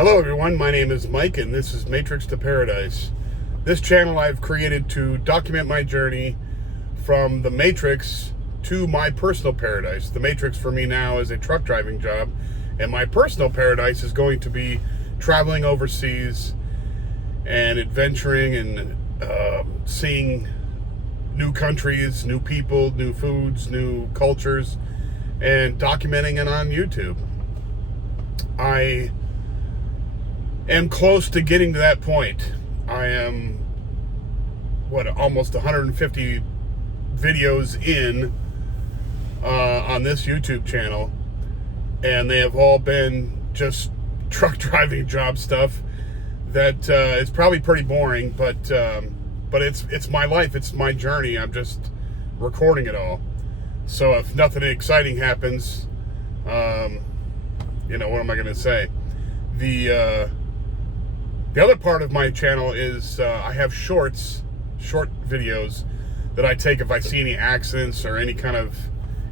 Hello everyone, my name is Mike and this is Matrix to Paradise. This channel I've created to document my journey from the Matrix to my personal paradise. The Matrix for me now is a truck driving job, and my personal paradise is going to be traveling overseas and adventuring and seeing new countries, new people, new foods, new cultures, and documenting it on YouTube. I am close to getting to that point. I am, almost 150 videos in on this YouTube channel, and they have all been just truck driving job stuff that is probably pretty boring, but it's my life, it's my journey. I'm just recording it all. So if nothing exciting happens, what am I going to say? The other part of my channel is I have short videos that I take if I see any accidents or any kind of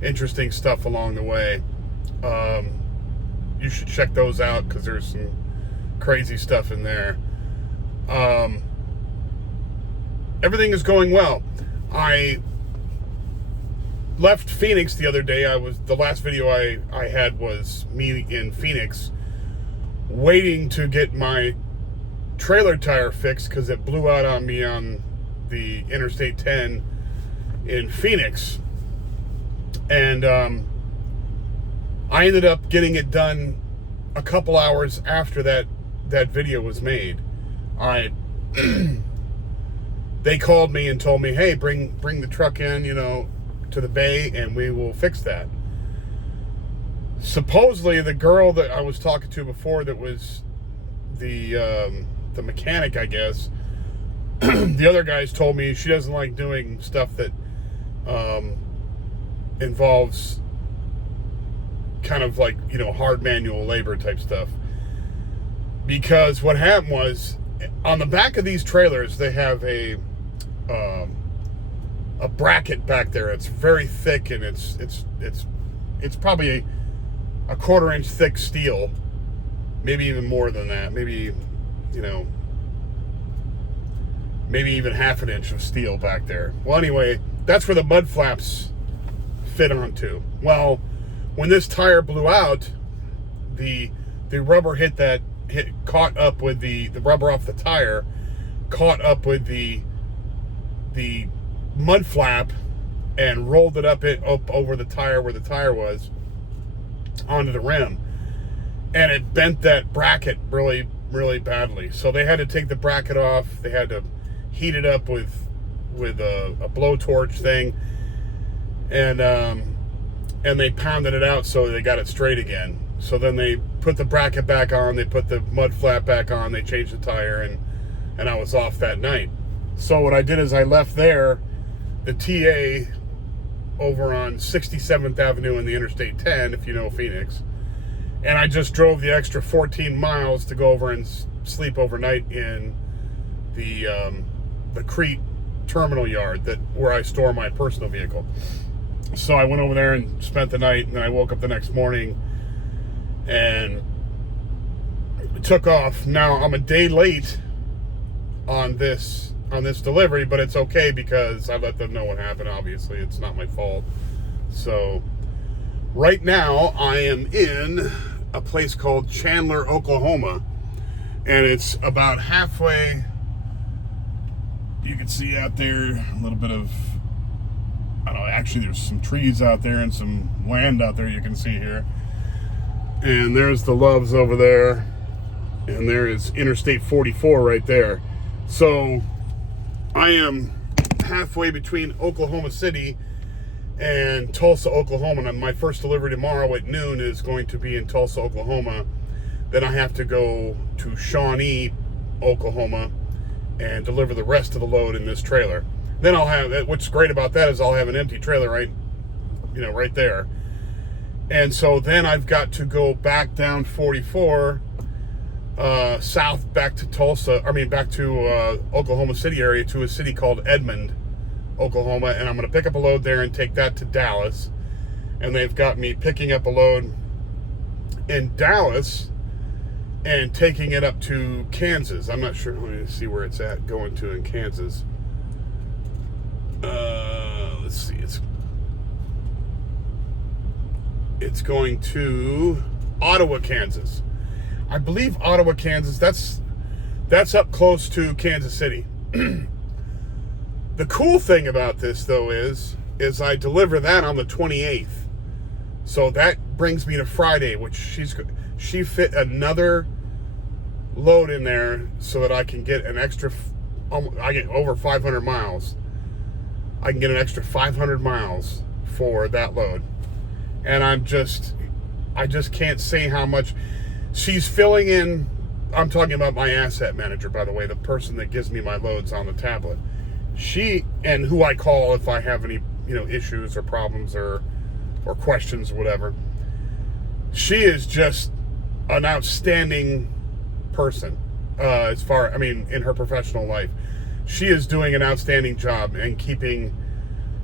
interesting stuff along the way. You should check those out because there's some crazy stuff in there. Everything is going well. I left Phoenix the other day. The last video I had was me in Phoenix waiting to get my trailer tire fixed because it blew out on me on the Interstate 10 in Phoenix. And I ended up getting it done a couple hours after that video was made. They called me and told me, hey, bring the truck in, to the bay and we will fix that. Supposedly the girl that I was talking to before that was the mechanic, I guess, the other guys told me she doesn't like doing stuff that involves kind of like, hard manual labor type stuff. Because what happened was, on the back of these trailers, they have a bracket back there. It's very thick, and it's probably a quarter-inch thick steel, maybe even more than that. Maybe even half an inch of steel back there. Well, anyway, that's where the mud flaps fit onto. Well, when this tire blew out, the rubber caught up with the rubber off the tire, caught up with the mud flap and rolled it up over the tire where the tire was onto the rim, and it bent that bracket really, really badly. So they had to take the bracket off. They had to heat it up with a blowtorch thing, and they pounded it out so they got it straight again. So then they put the bracket back on, they put the mud flap back on, they changed the tire, and I was off that night. So what I did is I left there, the TA over on 67th Avenue in the Interstate 10, if you know Phoenix, and I just drove the extra 14 miles to go over and sleep overnight in the Crete terminal yard where I store my personal vehicle. So I went over there and spent the night, and then I woke up the next morning and took off. Now I'm a day late on this delivery, but it's okay because I let them know what happened. Obviously, it's not my fault. So right now I am in a place called Chandler, Oklahoma, and it's about halfway. You can see out there a little bit of, actually there's some trees out there and some land out there you can see here. And there's the Loves over there. And there is Interstate 44 right there. So I am halfway between Oklahoma City and Tulsa, Oklahoma. And my first delivery tomorrow at noon is going to be in Tulsa, Oklahoma. Then I have to go to Shawnee, Oklahoma, and deliver the rest of the load in this trailer. Then I'll have, what's great about that is I'll have an empty trailer right there. And so then I've got to go back down 44, south back to back to Oklahoma City area, to a city called Edmond, Oklahoma. And I'm going to pick up a load there and take that to Dallas. And they've got me picking up a load in Dallas and taking it up to Kansas. I'm not sure. Let me see where it's at going to in Kansas. Let's see. It's going to Ottawa, Kansas. I believe Ottawa, Kansas. That's up close to Kansas City. The cool thing about this, though, is I deliver that on the 28th. So that brings me to Friday, which she fit another load in there so that I can get an extra, I get over 500 miles. I can get an extra 500 miles for that load. And I just can't say how much she's filling in. I'm talking about my asset manager, by the way, the person that gives me my loads on the tablet. She, and who I call if I have any, issues or problems or questions or whatever. She is just an outstanding person in her professional life. She is doing an outstanding job and keeping,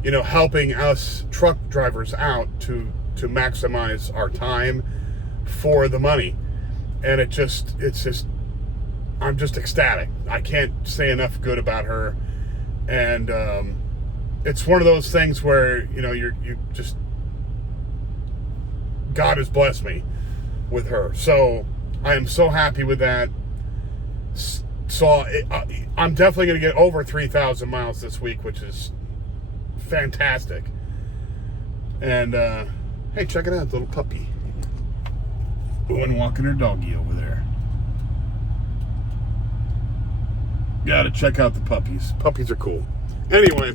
helping us truck drivers out to maximize our time for the money. And it's just, I'm just ecstatic. I can't say enough good about her. And it's one of those things where, you just, God has blessed me with her. So I am so happy with that. So I'm definitely going to get over 3,000 miles this week, which is fantastic. And, hey, check it out, little puppy. One walking her doggy over there. Gotta check out the puppies. Puppies are cool. Anyway,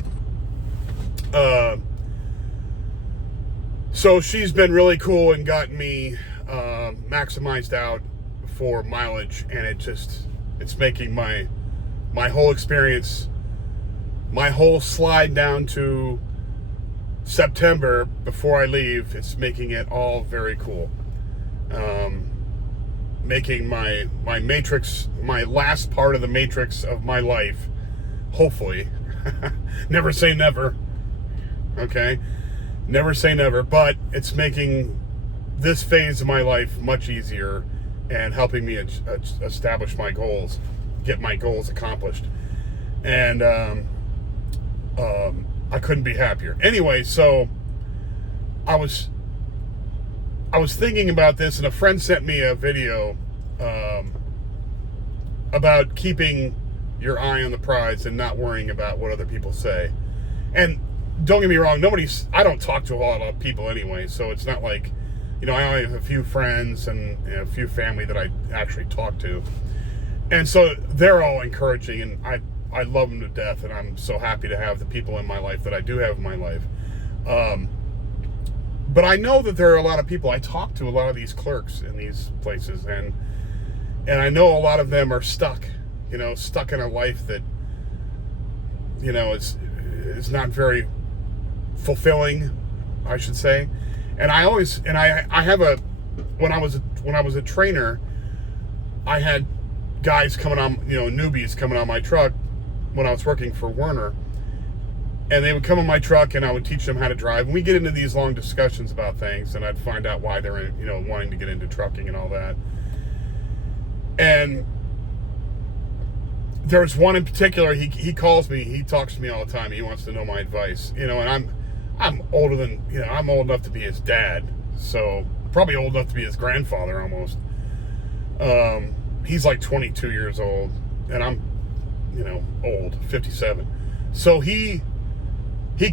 so she's been really cool and gotten me maximized out for mileage, and it's making my whole experience, my whole slide down to September before I leave, it's making it all very cool. Making my matrix, my last part of the matrix of my life, hopefully. Never say never. Okay? Never say never, but it's making this phase of my life much easier and helping me establish my goals, get my goals accomplished. And I couldn't be happier. Anyway, so I was thinking about this, and a friend sent me a video about keeping your eye on the prize and not worrying about what other people say. And don't get me wrong, I don't talk to a lot of people anyway, so it's not like, I only have a few friends and a few family that I actually talk to. And so they're all encouraging, and I love them to death, and I'm so happy to have the people in my life that I do have in my life. But I know that there are a lot of people, I talk to a lot of these clerks in these places, and I know a lot of them are stuck in a life that, is not very fulfilling, I should say. And I have when I was a trainer, I had guys coming on, newbies coming on my truck when I was working for Werner. And they would come in my truck, and I would teach them how to drive. And we get into these long discussions about things, and I'd find out why they're, wanting to get into trucking and all that. And there's one in particular. He calls me. He talks to me all the time. He wants to know my advice. And I'm older than, I'm old enough to be his dad. So probably old enough to be his grandfather almost. He's like 22 years old, and I'm, old, 57. So he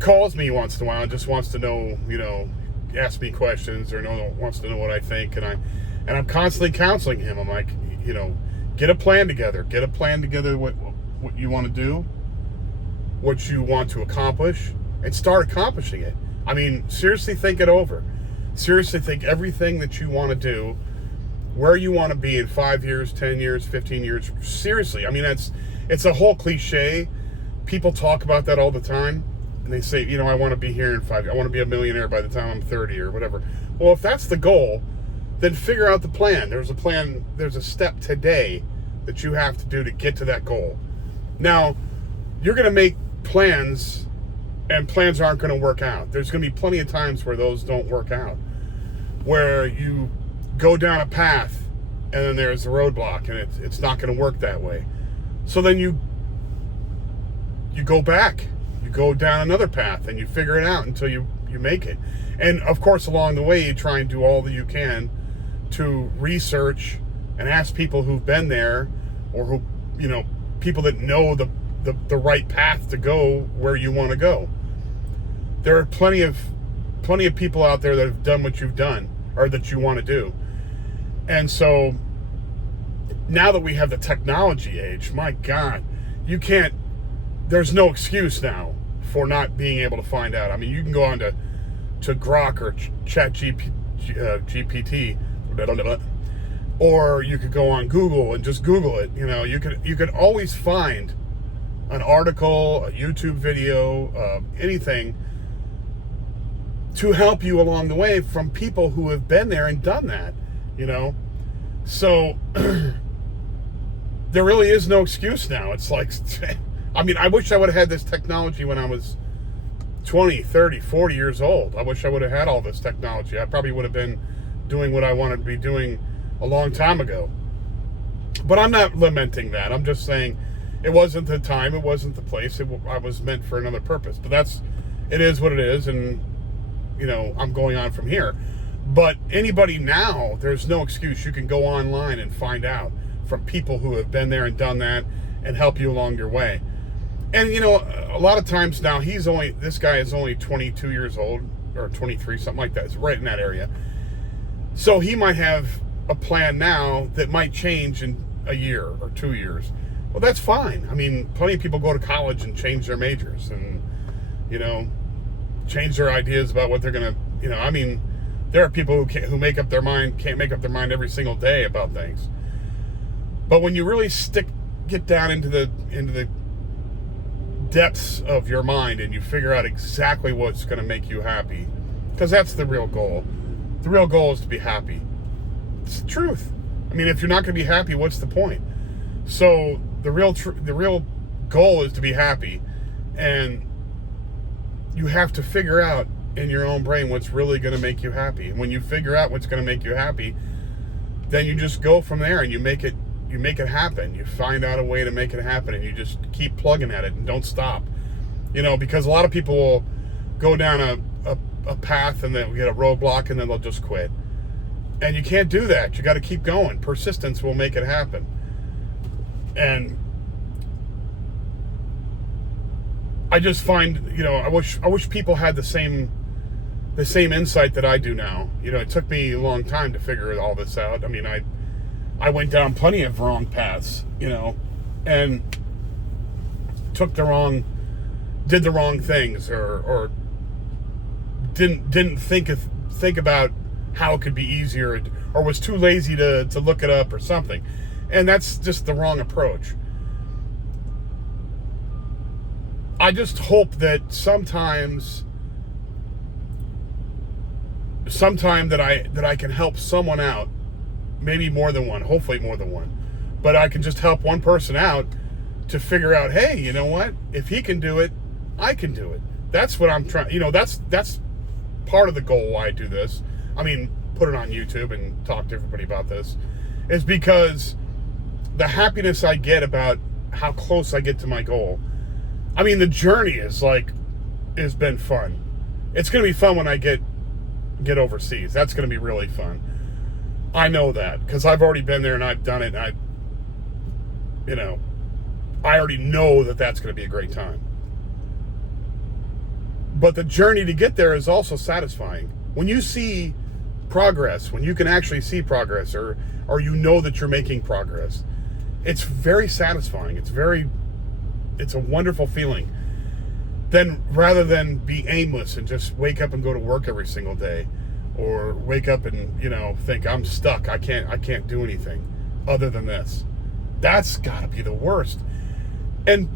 calls me once in a while and just wants to know, ask me questions or wants to know what I think. And I'm constantly counseling him. I'm like, get a plan together. Get a plan together what you want to do, what you want to accomplish, and start accomplishing it. I mean, seriously think it over. Seriously think everything that you want to do, where you want to be in 5 years, 10 years, 15 years. Seriously, I mean, it's a whole cliche. People talk about that all the time. And they say, I want to be here in 5 years. I want to be a millionaire by the time I'm 30 or whatever. Well, if that's the goal, then figure out the plan. There's a plan. There's a step today that you have to do to get to that goal. Now, you're going to make plans, and plans aren't going to work out. There's going to be plenty of times where those don't work out, where you go down a path and then there's the roadblock, and it's not going to work that way. So then you go back, you go down another path, and you figure it out until you make it. And of course, along the way, you try and do all that you can to research and ask people who've been there, or who, people that know the right path to go where you want to go. There are plenty of people out there that have done what you've done, or that you want to do. And so now that we have the technology age, my God, there's no excuse now for not being able to find out. I mean, you can go on to Grok or Chat GPT, or you could go on Google and just Google it. You could always find an article, a YouTube video, anything to help you along the way from people who have been there and done that, So there really is no excuse now. It's like, I mean, I wish I would have had this technology when I was 20, 30, 40 years old. I wish I would have had all this technology. I probably would have been doing what I wanted to be doing a long time ago. But I'm not lamenting that. I'm just saying it wasn't the time, it wasn't the place. I was meant for another purpose. But it is what it is, and I'm going on from here. But anybody now, there's no excuse. You can go online and find out from people who have been there and done that and help you along your way. And a lot of times now, this guy is only 22 years old, or 23, something like that. It's right in that area. So he might have a plan now that might change in a year or 2 years. Well, that's fine. I mean, plenty of people go to college and change their majors and, change their ideas about what they're going to, I mean, there are people who can't make up their mind every single day about things. But when you really get down into the depths of your mind and you figure out exactly what's going to make you happy, because that's the real goal. The real goal is to be happy. It's the truth. I mean, if you're not going to be happy, what's the point? So the real goal is to be happy, and you have to figure out in your own brain what's really going to make you happy. And when you figure out what's going to make you happy, then you just go from there and you make it happen. You find out a way to make it happen, and you just keep plugging at it and don't stop. Because a lot of people will go down a path and they'll get a roadblock and then they'll just quit. And you can't do that. You got to keep going. Persistence will make it happen. And I just find, I wish people had the same insight that I do now. It took me a long time to figure all this out. I mean, I went down plenty of wrong paths, and did the wrong things, or didn't think about how it could be easier, or was too lazy to look it up or something. And that's just the wrong approach. I just hope that sometime that I can help someone out, maybe more than one, hopefully more than one, but I can just help one person out to figure out, hey, you know what? If he can do it, I can do it. That's what I'm trying. That's part of the goal why I do this. I mean, put it on YouTube and talk to everybody about this, is because the happiness I get about how close I get to my goal. I mean, the journey has been fun. It's going to be fun when I get overseas. That's going to be really fun. I know that because I've already been there and I've done it. And I already know that that's going to be a great time. But the journey to get there is also satisfying. When you see progress, when you can actually see progress, or that you're making progress, it's very satisfying. It's a wonderful feeling. Then rather than be aimless and just wake up and go to work every single day, or wake up and think I'm stuck, I can't do anything other than this. That's gotta be the worst. And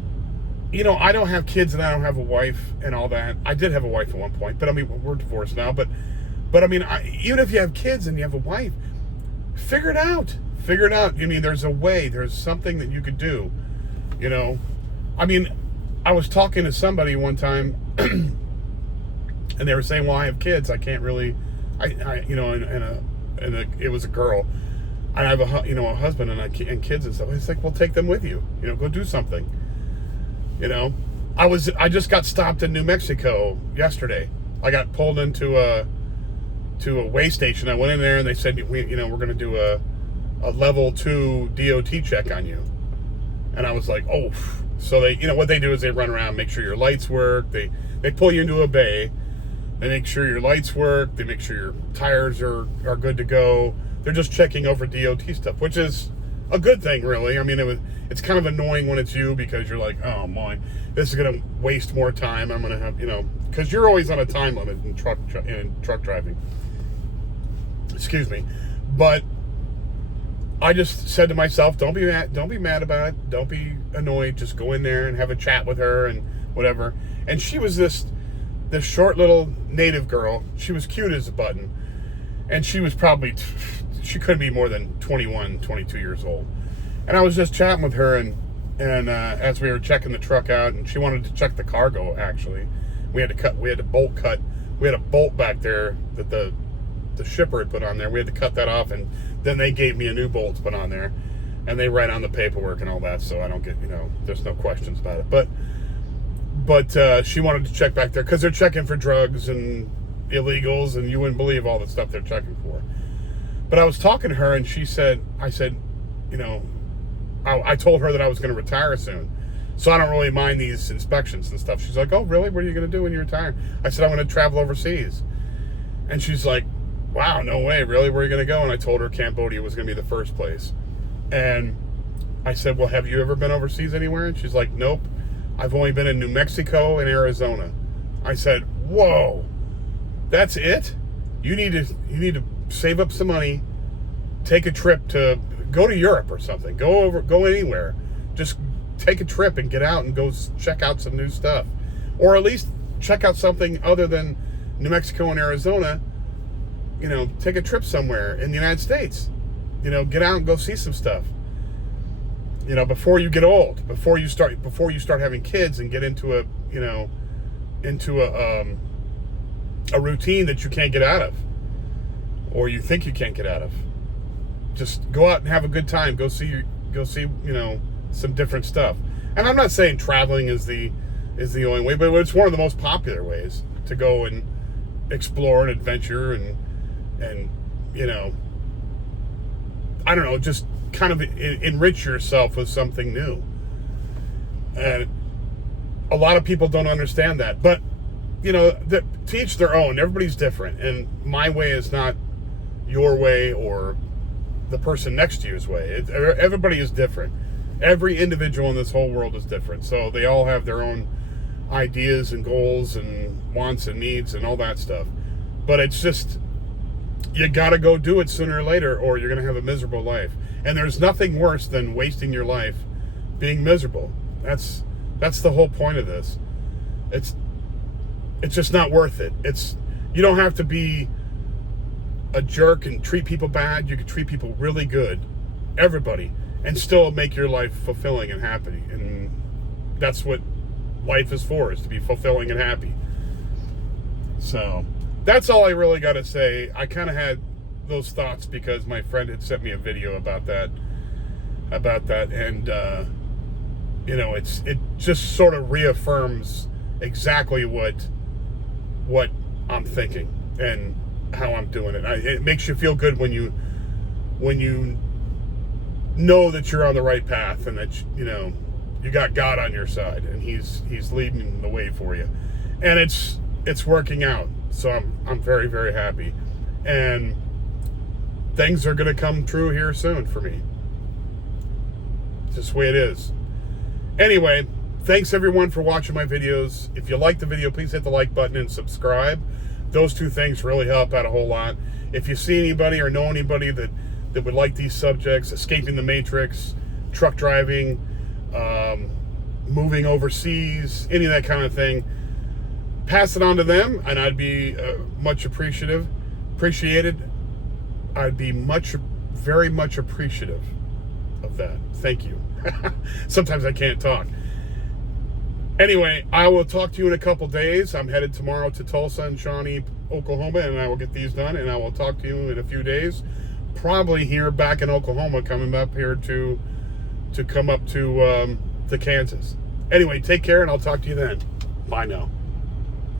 I don't have kids and I don't have a wife and all that. I did have a wife at one point, but I mean, we're divorced now. But I mean, even if you have kids and you have a wife, figure it out. I mean, there's a way. There's something that you could do. I mean, I was talking to somebody one time, and they were saying, "Well, I have kids. I can't really." It was a girl. I have a husband and and kids and stuff. It's like, well, take them with you. Go do something. I just got stopped in New Mexico yesterday. I got pulled into a way station. I went in there and they said, we're going to do a level 2 DOT check on you. And I was like, oh. So they, what they do is they run around, make sure your lights work. They pull you into a bay. They make sure your lights work. They make sure your tires are good to go. They're just checking over DOT stuff, which is a good thing, really. I mean, it's kind of annoying when it's you because you're like, oh, my, this is going to waste more time. I'm going to have, because you're always on a time limit in truck driving. Excuse me. But I just said to myself, don't be mad about it. Don't be annoyed. Just go in there and have a chat with her and whatever. And she was this short little native girl. She was cute as a button. And she was probably, she couldn't be more than 21, 22 years old. And I was just chatting with her and as we were checking the truck out, and she wanted to check the cargo, actually. We had to bolt cut. We had a bolt back there that the shipper had put on there. We had to cut that off, and then they gave me a new bolt to put on there. And they write on the paperwork and all that, so I don't get, there's no questions about it. But she wanted to check back there because they're checking for drugs and illegals, and you wouldn't believe all the stuff they're checking for. But I was talking to her, and I said, I told her that I was going to retire soon, so I don't really mind these inspections and stuff. She's like, oh, really? What are you going to do when you retire? I said, I'm going to travel overseas. And she's like, wow, no way, really? Where are you going to go? And I told her Cambodia was going to be the first place. And I said, well, have you ever been overseas anywhere? And she's like, nope. I've only been in New Mexico and Arizona. I said, whoa. That's it? You need to save up some money, take a trip to go to Europe or something. Go anywhere. Just take a trip and get out and go check out some new stuff. Or at least check out something other than New Mexico and Arizona. Take a trip somewhere in the United States. Get out and go see some stuff. Before you get old, before you start having kids and get into a routine that you can't get out of, or you think you can't get out of. Just go out and have a good time. Go see some different stuff. And I'm not saying traveling is the only way, but it's one of the most popular ways to go and explore and adventure and I don't know, just kind of enrich yourself with something new. And a lot of people don't understand that, but to each their own. Everybody's different, and my way is not your way or the person next to you's way. Everybody is different. Every individual in this whole world is different, so they all have their own ideas and goals and wants and needs and all that stuff. But it's just, you gotta go do it sooner or later, or you're gonna have a miserable life. And there's nothing worse than wasting your life being miserable. That's the whole point of this. It's just not worth it. You don't have to be a jerk and treat people bad. You can treat people really good, everybody, and still make your life fulfilling and happy. And that's what life is for, is to be fulfilling and happy. So that's all I really got to say. I kind of had those thoughts because my friend had sent me a video about that, and it just sort of reaffirms exactly what I'm thinking and how I'm doing it. It makes you feel good when you know that you're on the right path and that you got God on your side and He's leading the way for you, and it's working out. So I'm very, very happy, and things are going to come true here soon for me. It's just the way it is. Anyway, thanks everyone for watching my videos. If you like the video, please hit the like button and subscribe. Those two things really help out a whole lot. If you see anybody or know anybody that would like these subjects, escaping the matrix, truck driving, moving overseas, any of that kind of thing, pass it on to them, and I'd be much appreciated. I'd be very much appreciative of that. Thank you. Sometimes I can't talk. Anyway, I will talk to you in a couple days. I'm headed tomorrow to Tulsa and Shawnee, Oklahoma, and I will get these done, and I will talk to you in a few days. probably here back in Oklahoma, coming up here to come up to Kansas. Anyway, take care, and I'll talk to you then. Bye now.